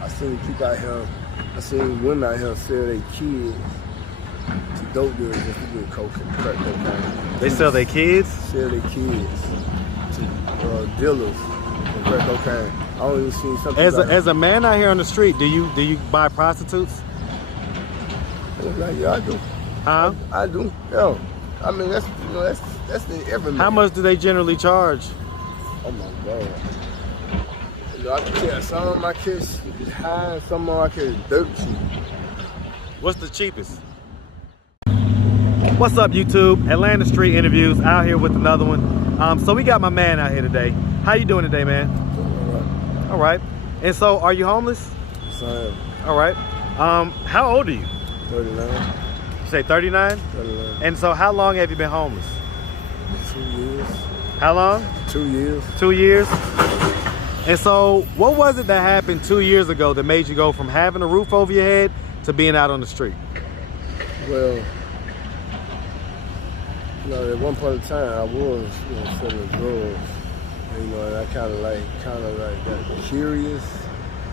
I seen people out here, I seen women out here sell their kids to dope dealers just to get crack cocaine. They sell their kids? Sell their kids to dealers for crack cocaine. I don't even see something As a man out here on the street, do you buy prostitutes? Yeah, I do. Huh? I do. Yeah. I mean, that's the every man. How much do they generally charge? Oh my God. I can tell some of my kids high, some of my kids dirt cheap. What's the cheapest? What's up, YouTube? Atlanta Street Interviews, out here with another one. So we got my man out here today. How you doing today, man? All right. And so, are you homeless? Yes, I am. All right. How old are you? 39. You say 39? 39. And so, how long have you been homeless? 2 years. How long? 2 years. 2 years? And so, what was it that happened 2 years ago that made you go from having a roof over your head to being out on the street? Well, at one point in time, I was, selling drugs. And, and I kind of got curious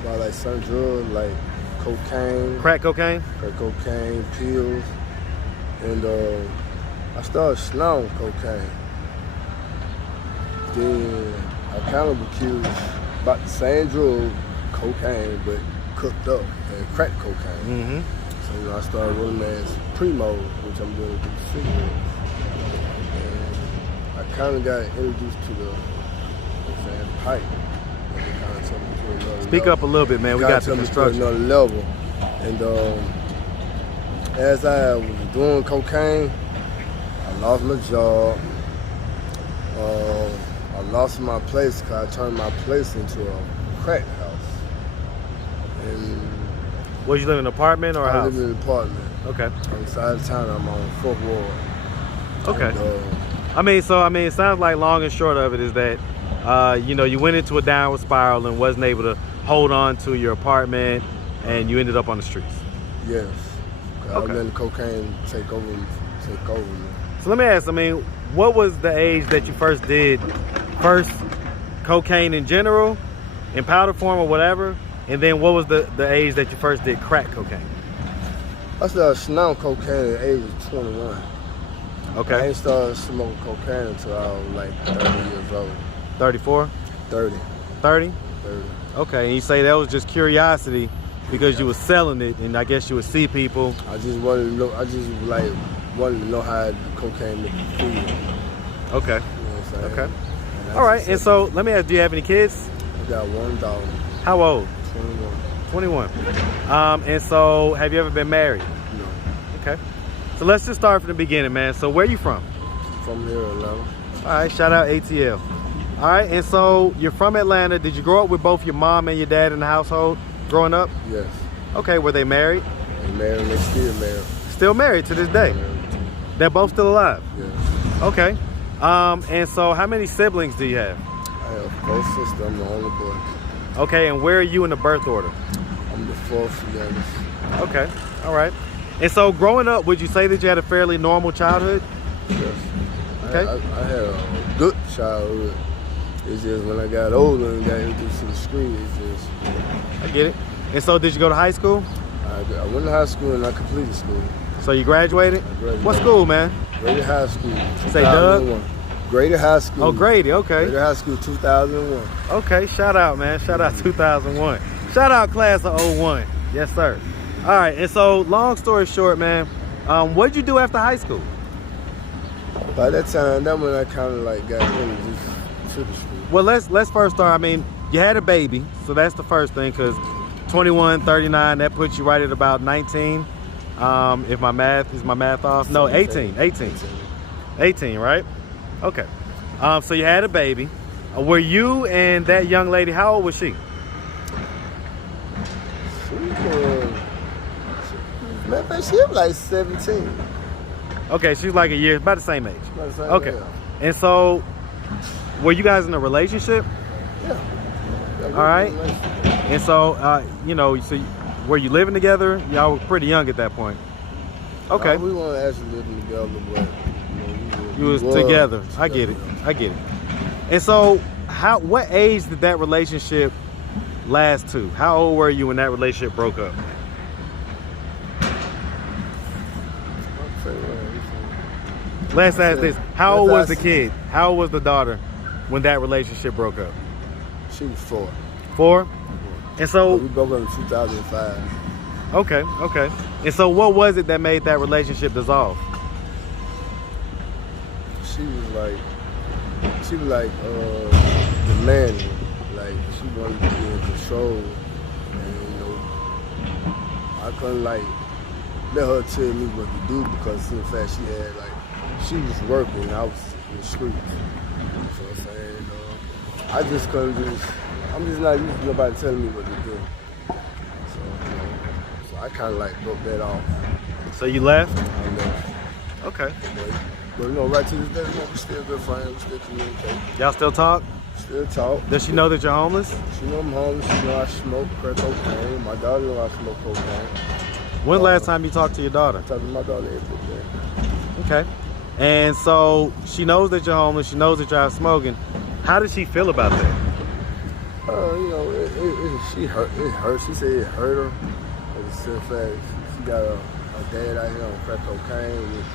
about like some drugs, like cocaine. Crack cocaine? Crack cocaine, pills. And I started snorting cocaine. Then I kind of was curious about the same drug, cocaine, but cooked up, and crack cocaine. Mm-hmm. So I started rolling as Primo, which I'm doing with the cigarettes. And I kind of got introduced to the pipe. And it kind of took me to another Speak level. up a little bit, man. We got the construction. To another level. And as I was doing cocaine, I lost my job. I lost my place because I turned my place into a crack house. And Was you live in an apartment or a I house? live in an apartment. Okay. On the side of town, I'm on 4th ward. Okay. And, it sounds like long and short of it is that, you went into a downward spiral and wasn't able to hold on to your apartment, and you ended up on the streets. yes. I was Okay. letting cocaine take over me. So let me ask, what was the age that you first did cocaine in general, in powder form or whatever, and then what was the age that you first did crack cocaine? I started snorting cocaine at the age of 21. I Okay. ain't started smoking cocaine until I was like 30 years old. 34? 30. 30? 30. Okay, and you say that was just curiosity because you were selling it, and I guess you would see people. I just wanted to know. Wanted to know how cocaine make you feel. You know Okay. what I'm saying? Okay. And All right, and so let me ask, do you have any kids? I got one daughter. How old? 21. 21. And so have you ever been married? No. Okay. So let's just start from the beginning, man. So where you from? From here, Atlanta. All right, shout out ATL. All right, and so you're from Atlanta. Did you grow up with both your mom and your dad in the household growing up? Yes. Okay, were they married? They married. They still married. Still married to this day? Married. They're both still alive? Yes. Okay. And so how many siblings do you have? I have 4 sisters. I'm the only boy. Okay, and where are you in the birth order? I'm the 4th youngest. Okay, all right. And so growing up, would you say that you had a fairly normal childhood? Yes. Okay. I had a good childhood. It's just when I got older and got introduced to the street, it's just... I get it. And so did you go to high school? I went to high school and I completed school. So you graduated? I graduated. What school, man? Grady High School. Say Doug? 2001. Grady High School. Oh, Grady, okay. Grady High School, 2001. Okay, shout out, man. Shout out 2001. Shout out class of 01. Yes, sir. All right, and so long story short, man, what did you do after high school? By that time, that when I kind of like got introduced to the street. Well, let's first start. You had a baby, so that's the first thing, because 21, 39, that puts you right at about 19. If my math off? No, 18, right? Okay. So you had a baby. Were you and that young lady, how old was she? Matter of fact, she was like 17. Okay, she's like a year, about the same age. About the same Okay. age. And so, were you guys in a relationship? Yeah. All right. And so, so were you living together? Y'all were pretty young at that point. Okay. We weren't actually living together, but You was together. I get it. And so, what age did that relationship last two. How old were you when that relationship broke up? Let's ask this. How old was the kid? How old was the daughter when that relationship broke up? She was 4. 4? And so we broke up in 2005. Okay. And so what was it that made that relationship dissolve? She was like demanding. Like she wanted to be in control. And I couldn't let her tell me what to do because in fact she was working and I was in the streets. You know what I'm saying? I just couldn't I'm just not used to nobody telling me what to do. So I kind of broke that off. So you left? I left. Okay. But right to this day, we still good friends, we still communicate. Y'all still talk? Still talk. Does she know that you're homeless? She know I'm homeless, she know I smoke crack cocaine. My daughter know I smoke cocaine. When's the last time you talked to your daughter? I talk to my daughter every day. Okay. And so she knows that you're homeless, she knows that you're out smoking. How does she feel about that? It hurt. She said it hurt her. It's still fact she got a dad out here on crack cocaine, which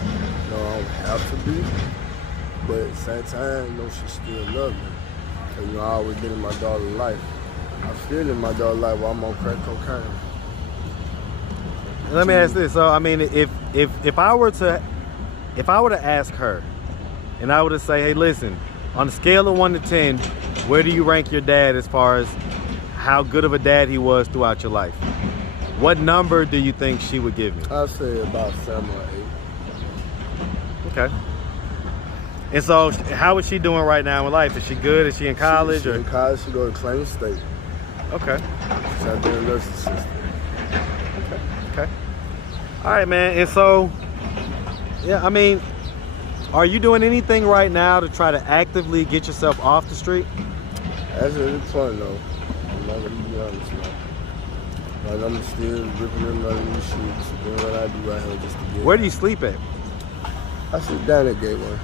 I don't have to be. But at the same time, she still loves me. Cause I always been in my daughter's life. I'm still in my daughter's life while I'm on crack cocaine. Let me ask this. So I mean, if I were to ask her, and I were to say, hey, listen, on a scale of 1 to 10, where do you rank your dad as far as how good of a dad he was throughout your life? What number do you think she would give me? I'd say about 7 or 8. Okay. And so, how is she doing right now in life? Is she good? Is she in college? She's in college. She go to Clayton State. Okay. She's out there in nursing assistant. Okay. All right, man. And so, yeah, I mean, are you doing anything right now to try to actively get yourself off the street? That's really fun, though. I'm not going to be honest, man. Like, I'm still ripping them out of these streets, doing what I do right here just to get. Where do you sleep at? I sleep down at Gateway.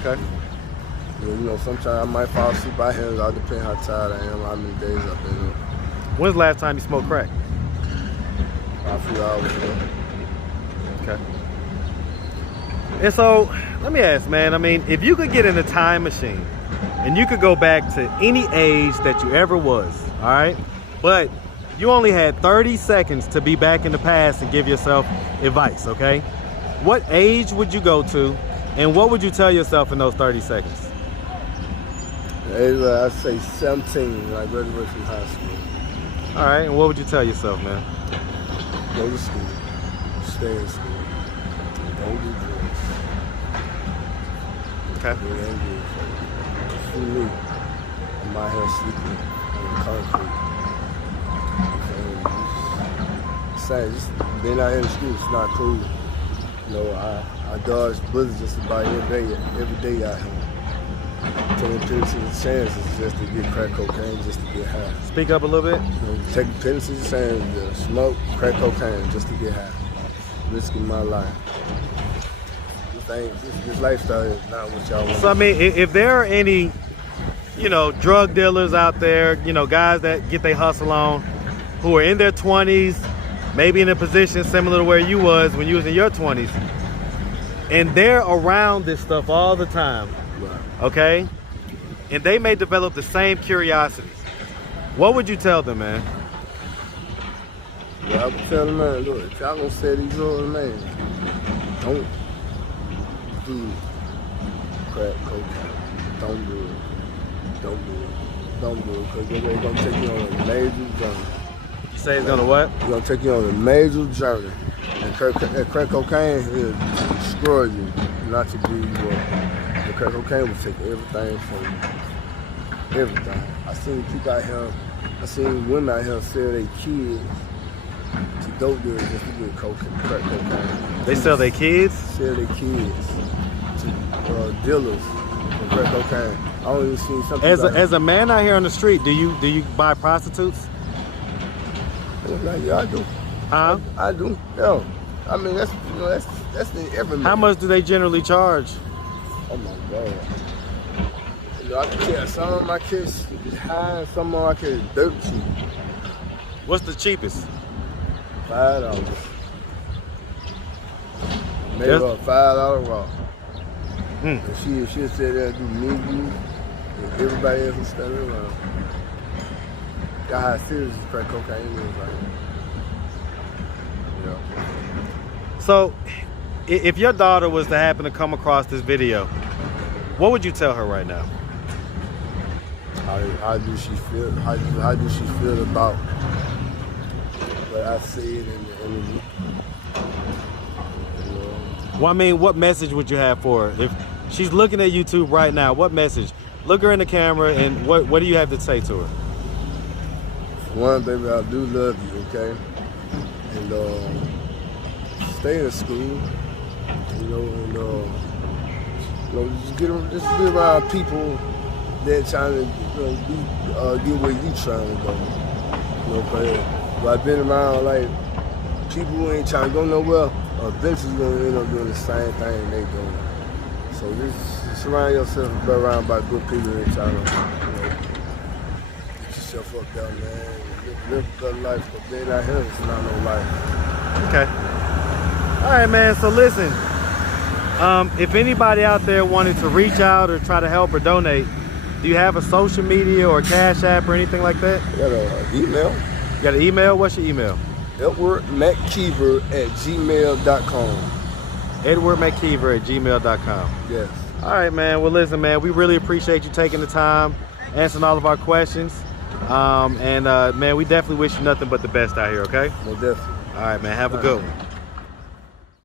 Okay. Yeah, sometimes I might fall asleep out here. It all depends how tired I am, how many days I've been up. When's the last time you smoked crack? A few hours ago. Okay. And so, let me ask, man, I mean, if you could get in a time machine and you could go back to any age that you ever was, all right? But you only had 30 seconds to be back in the past and give yourself advice, okay? What age would you go to and what would you tell yourself in those 30 seconds? I'd say 17 when I graduated from high school. All right, and what would you tell yourself, man? Go to school. Stay in school. Don't do drugs. Okay. It ain't good for you. For me, I'm out here sleeping on the concrete. Just being out here in the streets is not cool. I dodge bullets just about every day out here. Taking penalties and chances just to get crack cocaine, just to get high. Speak up a little bit. Taking penalties and chances to smoke crack cocaine just to get high. Risking my life. This lifestyle is not what y'all want. So I mean, if there are any, drug dealers out there, guys that get their hustle on, who are in their 20s, maybe in a position similar to where you was when you was in your 20s, and they're around this stuff all the time, okay? And they may develop the same curiosity. What would you tell them, man? Yeah, I would tell them, man, look, if y'all gonna say these drugs, man, don't do crack cocaine. Don't do it. Don't do it. Don't do it, because they're gonna take you on a major journey. You say it's gonna what? It's gonna take you on a major journey. And crack cocaine will destroy you, not to do you up. The crack cocaine will take everything from you. Everything. I seen people out here, I seen women out here sell their kids to dope dealers just to get crack cocaine. They sell their kids? Sell their kids to dealers for crack cocaine. I don't even see something as a man out here on the street, do you buy prostitutes? Yeah, I do. Huh? I do. Yeah. I mean, that's in every man. How much do they generally charge? Oh my God. know, I can catch some of my kids high, some of my kids dirt cheap. What's the cheapest? $5. Maybe Just- about $5 raw. Mm. And she'll sit there and do me, you, and everybody else who's standing around. Got how serious this crack cocaine is, like. You know. So, if your daughter was to happen to come across this video, what would you tell her right now? How do she feel? How do she feel about what I said in the interview? You know, Well, I mean, what message would you have for her? If she's looking at YouTube right now, what message? Look her in the camera, and what do you have to say to her? for one, baby, I do love you, okay? And stay in school, you know, and just be around people that trying to get where you trying to go. You know, but I've been around like people who ain't trying to go nowhere. Eventually, you're gonna end up doing the same thing they doing. So just surround yourself and be around by good people that trying to, get yourself up there, man. Live a good life, but being out here, it's not no life. Okay. All right, man. So listen, if anybody out there wanted to reach out or try to help or donate, do you have a social media or Cash App or anything like that? I got an email. You got an email? What's your email? EdwardMcKeever@gmail.com. EdwardMcKeever@gmail.com. Yes. All right, man. Well, listen, man, we really appreciate you taking the time, answering all of our questions. Man, we definitely wish you nothing but the best out here, okay? Well, definitely. All right, man. Have a good one.